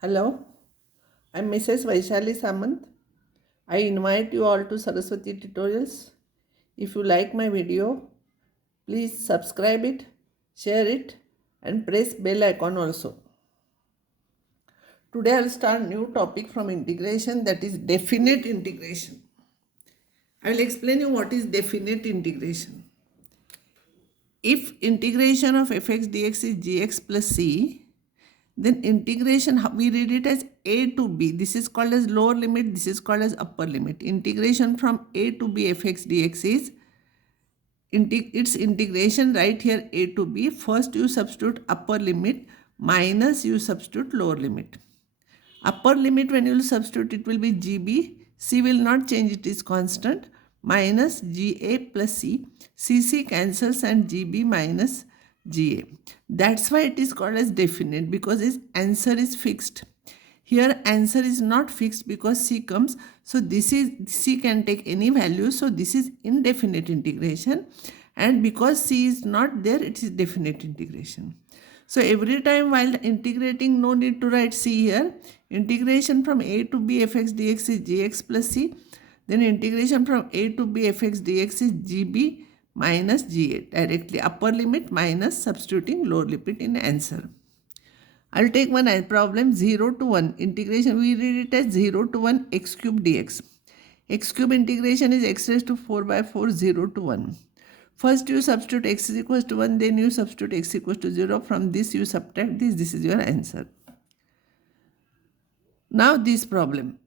Hello, I'm Mrs. Vaishali Samant. I invite you all to Saraswati Tutorials. If you like my video, please subscribe it, share it, and press bell icon also. Today I'll start new topic from integration, that is definite integration. I will explain you what is definite integration. If integration of fx dx is gx plus c, then integration, we read it as a to b. This is called as lower limit, this is called as upper limit. Integration from a to b fx dx is its integration right here a to b. First you substitute upper limit minus you substitute lower limit. Upper limit, when you will substitute, it will be gb. C will not change, it is constant, minus ga plus c. cc cancels and gb minus ga. That's why it is called as definite, because its answer is fixed. Here answer is not fixed because c comes. So this is, c can take any value. So this is indefinite integration. And because c is not there, it is definite integration. So every time while integrating, no need to write c here. Integration from a to b fx dx is gx plus c. Then integration from a to b fx dx is gb minus ga. Directly upper limit minus substituting lower limit in answer. I'll take one problem, 0 to 1 integration. We read it as 0 to 1 x cube dx. X cube integration is x raised to 4 by 4, 0 to 1. First you substitute x is equals to 1, then you substitute x equals to 0. From this you subtract this. This is your answer. Now this problem,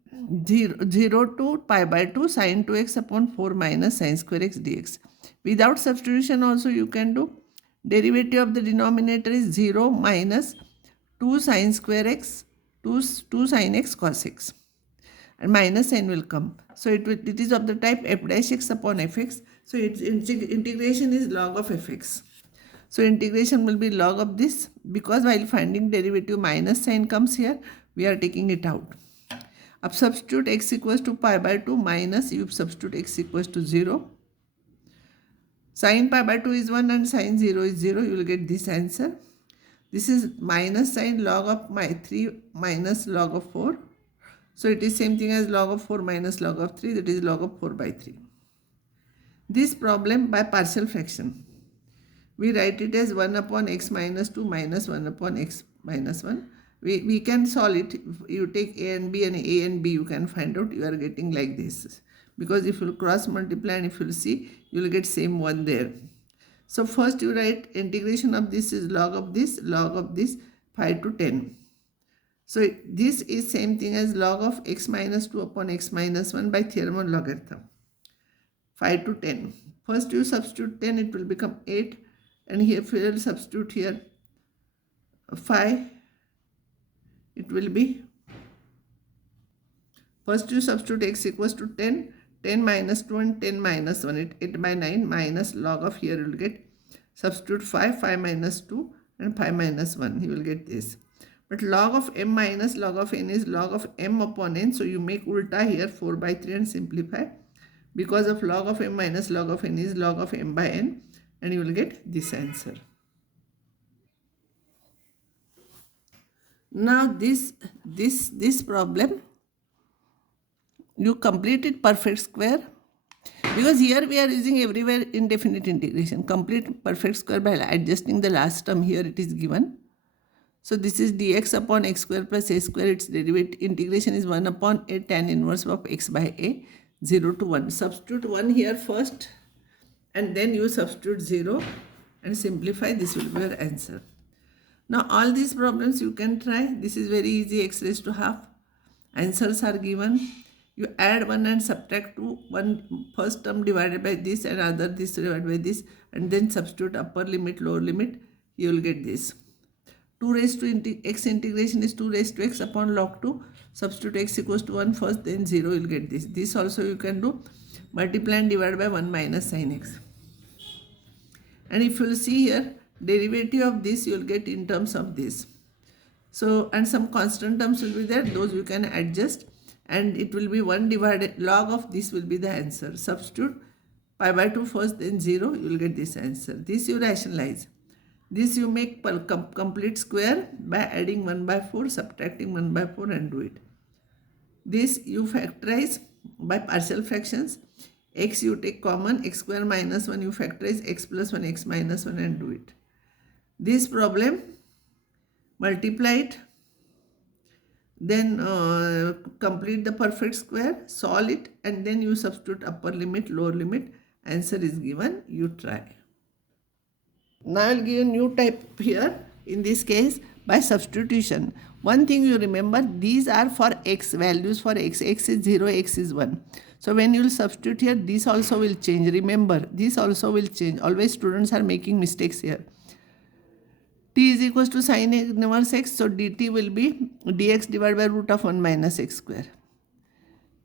0 to pi by 2 sine 2x upon 4 minus sine square x dx. Without substitution also you can do. Derivative of the denominator is 0 minus 2 sine square x, 2 sine x cos x. And minus sign will come. So it is of the type f dash x upon fx. So its integration is log of fx. So integration will be log of this, because while finding derivative minus sign comes here, we are taking it out. Up substitute x equals to pi by 2 minus you substitute x equals to 0. Sin pi by 2 is 1 and sin 0 is 0. You will get this answer. This is minus sign log of 3 minus log of 4. So it is same thing as log of 4 minus log of 3, that is log of 4 by 3. This problem by partial fraction, we write it as 1 upon x minus 2 minus 1 upon x minus 1. We can solve it. You take a and b, you can find out. You are getting like this. Because if you cross multiply and if you see, you will get same one there. So first you write integration of this is log of this, 5 to 10. So this is same thing as log of x minus 2 upon x minus 1 by theorem on logarithm. 5 to 10. First you substitute 10, it will become 8. And here if you will substitute here 5, it will be, first you substitute x equals to 10, 10 minus 2 and 10 minus 1, 8 by 9 minus log of, here you will get, substitute 5, 5 minus 2 and 5 minus 1, you will get this. But log of m minus log of n is log of m upon n. So you make ulta here 4 by 3 and simplify. Because of log of m minus log of n is log of m by n. And you will get this answer. Now this problem, you complete it perfect square. Because here we are using everywhere indefinite integration. Complete perfect square by adjusting the last term, here it is given. So this is dx upon x square plus a square. Its derivative integration is 1 upon a tan inverse of x by a, 0 to 1. Substitute 1 here first and then you substitute 0 and simplify. This will be your answer. Now all these problems you can try. This is very easy, x raised to half. Answers are given. You add 1 and subtract 2. One first term divided by this and other this divided by this, and then substitute upper limit, lower limit. You will get this. 2 raised to x integration is 2 raised to x upon log 2. Substitute x equals to 1 first, then 0, you will get this. This also you can do. Multiply and divide by 1 minus sin x. And if you will see here, derivative of this you will get in terms of this. So, and some constant terms will be there. Those you can adjust. And it will be 1 divided, log of this will be the answer. Substitute pi by 2 first, then 0, you will get this answer. This you rationalize. This you make complete square by adding 1 by 4, subtracting 1 by 4 and do it. This you factorize by partial fractions. X you take common, x square minus 1 you factorize, x plus 1, x minus 1 and do it. This problem, multiply it, then complete the perfect square, solve it, and then you substitute upper limit, lower limit. Answer is given. You try. Now I will give a new type here. In this case, by substitution. One thing you remember, these are for x, values for x. X is 0, x is 1. So when you will substitute here, this also will change. Remember, this also will change. Always students are making mistakes here. T is equals to sin inverse x. So dt will be dx divided by root of 1 minus x square.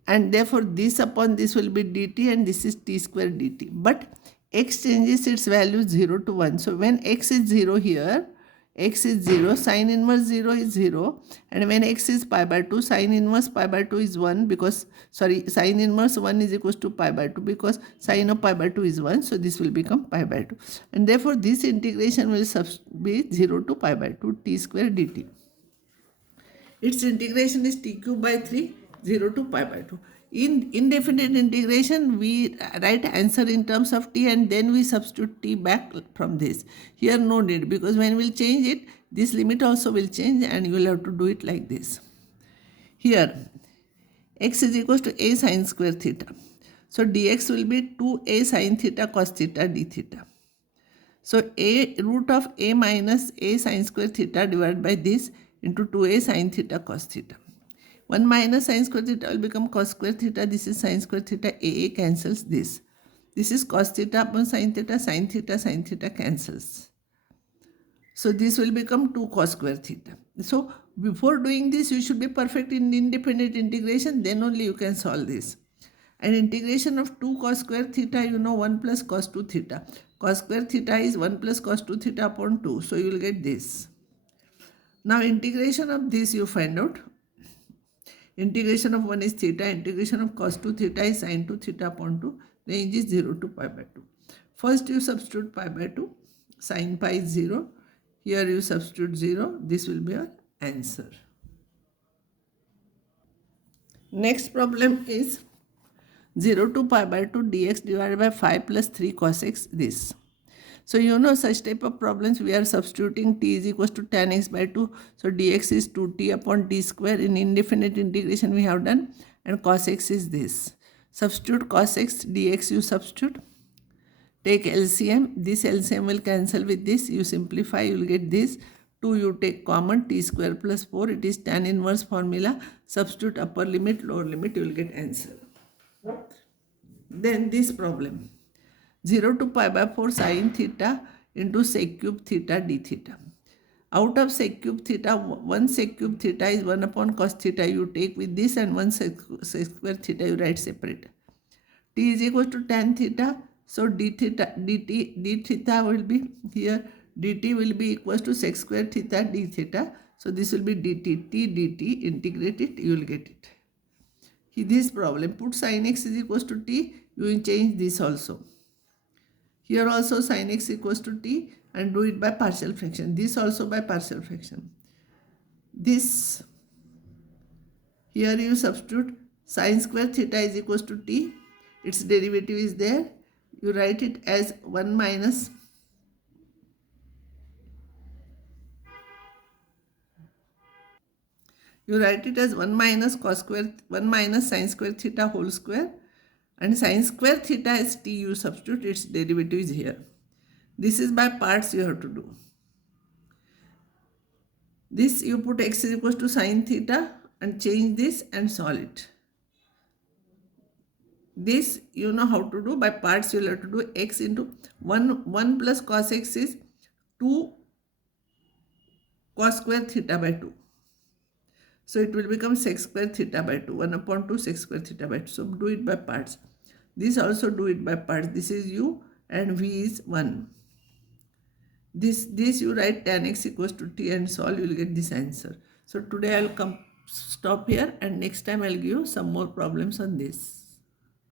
And therefore this upon this will be dt, and this is t square dt. But x changes its value 0 to 1. So when x is 0 here, x is 0, sin inverse 0 is 0. And when x is pi by 2, sin inverse pi by 2 is 1 because, sin inverse 1 is equals to pi by 2 because sin of pi by 2 is 1. So this will become pi by 2. And therefore this integration will be 0 to pi by 2 t square dt. Its integration is t cube by 3, 0 to pi by 2. In indefinite integration, we write answer in terms of t and then we substitute t back from this. Here no need, because when we'll change it, this limit also will change and you will have to do it like this. Here, x is equals to a sin square theta. So dx will be 2a sin theta cos theta d theta. So a root of a minus a sin square theta divided by this into 2a sin theta cos theta. 1 minus sin square theta will become cos square theta. This is sin square theta. A cancels this. This is cos theta upon sin theta cancels. So this will become 2 cos square theta. So before doing this, you should be perfect in independent integration. Then only you can solve this. And integration of 2 cos square theta, you know 1 plus cos 2 theta. Cos square theta is 1 plus cos 2 theta upon 2. So you will get this. Now integration of this you find out. Integration of 1 is theta. Integration of cos 2 theta is sin 2 theta upon 2. Range is 0 to pi by 2. First you substitute pi by 2. Sin pi is 0. Here you substitute 0. This will be your answer. Next problem is 0 to pi by 2 dx divided by 5 plus 3 cos x this. So you know such type of problems we are substituting t is equals to tan x by 2. So dx is 2t upon t square. In indefinite integration we have done, and cos x is this. Substitute cos x dx you substitute. Take LCM. This LCM will cancel with this. You simplify, you will get this. 2 you take common, t square plus 4. It is tan inverse formula. Substitute upper limit, lower limit, you will get answer. Then this problem. 0 to pi by 4 sin theta into sec cube theta d theta. Out of sec cube theta, 1 sec cube theta is 1 upon cos theta you take with this, and 1 sec square theta you write separate. T is equal to tan theta. So d theta will be here. dt will be equals to sec square theta d theta. So this will be dt. T dt, integrate it, you will get it. This problem, put sin x is equals to t, you will change this also. Here also sin x equals to t, and do it by partial fraction. This also by partial fraction. This, here you substitute sin square theta is equals to t. Its derivative is there. You write it as 1 minus cos square, 1 minus sin square theta whole square, and sin square theta is t, you substitute, its derivative is here. This is by parts you have to do. This you put x is equals to sin theta and change this and solve it. This you know how to do. By parts you will have to do. X into 1 plus cos x is 2 cos square theta by 2. So it will become sec square theta by 2. 1 upon 2 sec square theta by 2. So do it by parts. This also do it by parts. This is u and v is 1. This you write tan x equals to t and solve, you will get this answer. So today I will stop here, and next time I will give you some more problems on this.